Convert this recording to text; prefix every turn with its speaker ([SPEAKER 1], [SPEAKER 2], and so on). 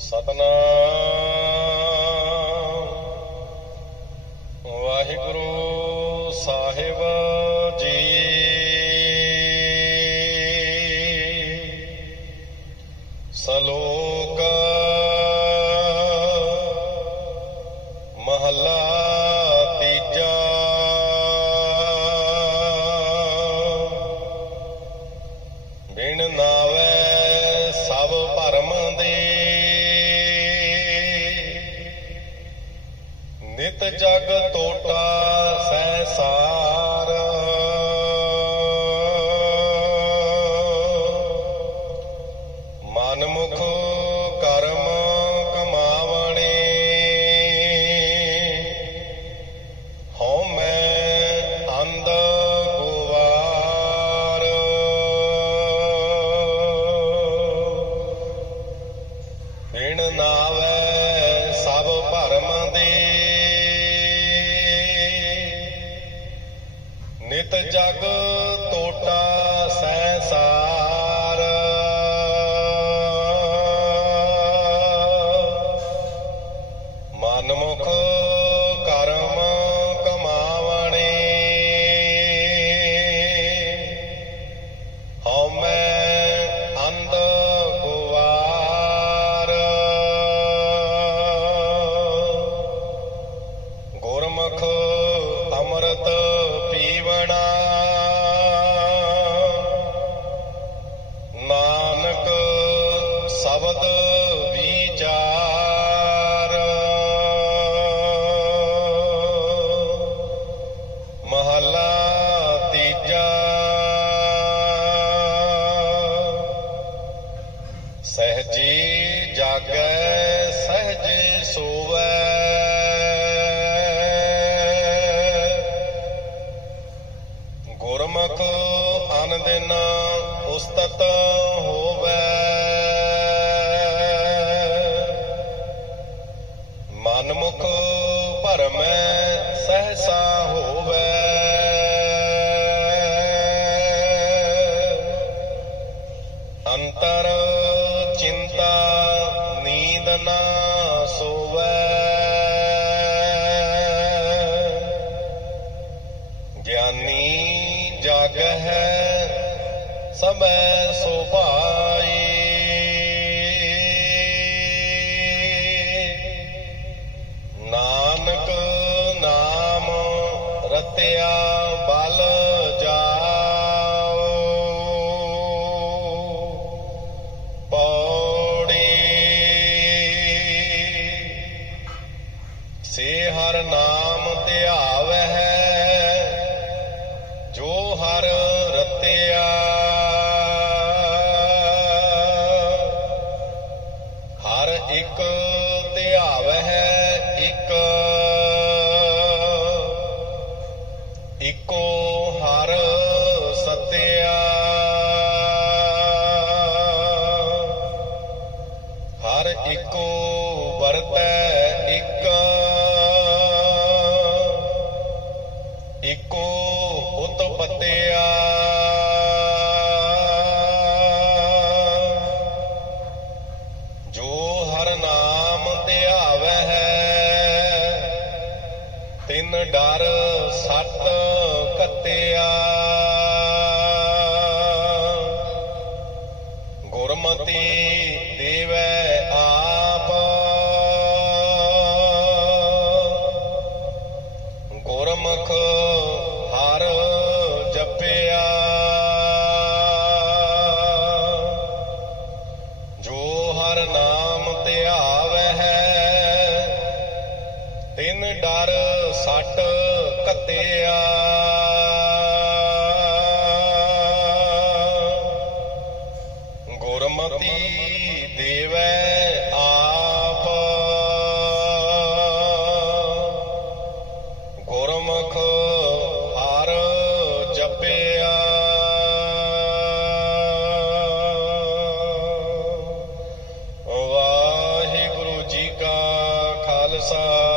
[SPEAKER 1] ਸਤਨਾਮ। ਵਾਹਿਗੁਰੂ ਸਾਹਿਬ ਜੀ। ਸਲੋਕ ਮਹੱਲਾ ਤੀਜਾ। ਬਿਨ ਨਾਵੇ ਸਭ ਭਰਮ ਦੇ। ਨਿਤ ਜਗ ਟੋਟਾ ਸਹਿਸਾਰ ਮਨ ਨਿਤ ਜਗ ਤੋਟਾ ਸੈਸਾ ਸ਼ਬਦ ਵਿਚਾਰ। ਮਹੱਲਾ ਤੀਜਾ। ਸਹਜੀ ਜਾਗੈ ਸਹਜੀ ਸੋਵੈ। ਗੁਰਮੁਖ ਅਨ ਦਿਨ ਉਸਤਤ ਹੋ ਭਰਮੈ ਸਹਸਾ ਹੋਵੇ। ਅੰਤਰ ਚਿੰਤਾ ਨੀਂਦ ਨਾ ਸੋਵੈ। ਗਿਆਨੀ ਜਾਗ ਹੈ ਸਭੈ ਸੁਭਾਈ। ਨਾਨਕ ਨਾਮ ਹਰ ਹੈ ਜੋ ਹਰ ਰਤਿਆ। ਹਰ ਇੱਕ ਧਿਆਵਹਿ ਇੱਕ ਡਰ ਸਤ ਕਤਿਆ ਕੋਈ ਡਰ ਸੱਟ ਕੱਤਿਆ ਗੁਰਮਤੀ ਦੇਵੈ ਆਪ। ਗੁਰਮੁਖ ਹਰ ਜਪਿਆ। ਵਾਹਿਗੁਰੂ ਜੀ ਕਾ ਖਾਲਸਾ।